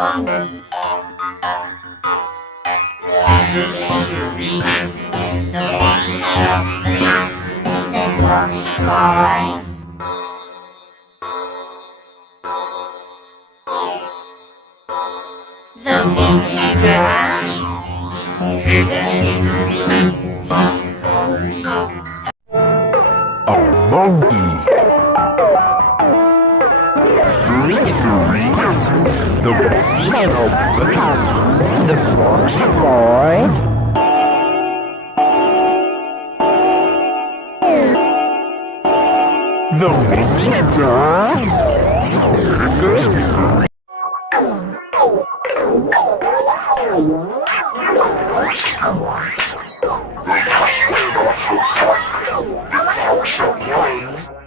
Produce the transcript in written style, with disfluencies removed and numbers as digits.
monkey. The Hickory, the voice of the lamp that walks by. The monkey dog, the Hickory, A monkey. Dickory. The man of the cat. The fox boy. The monkey dog. Dickory. The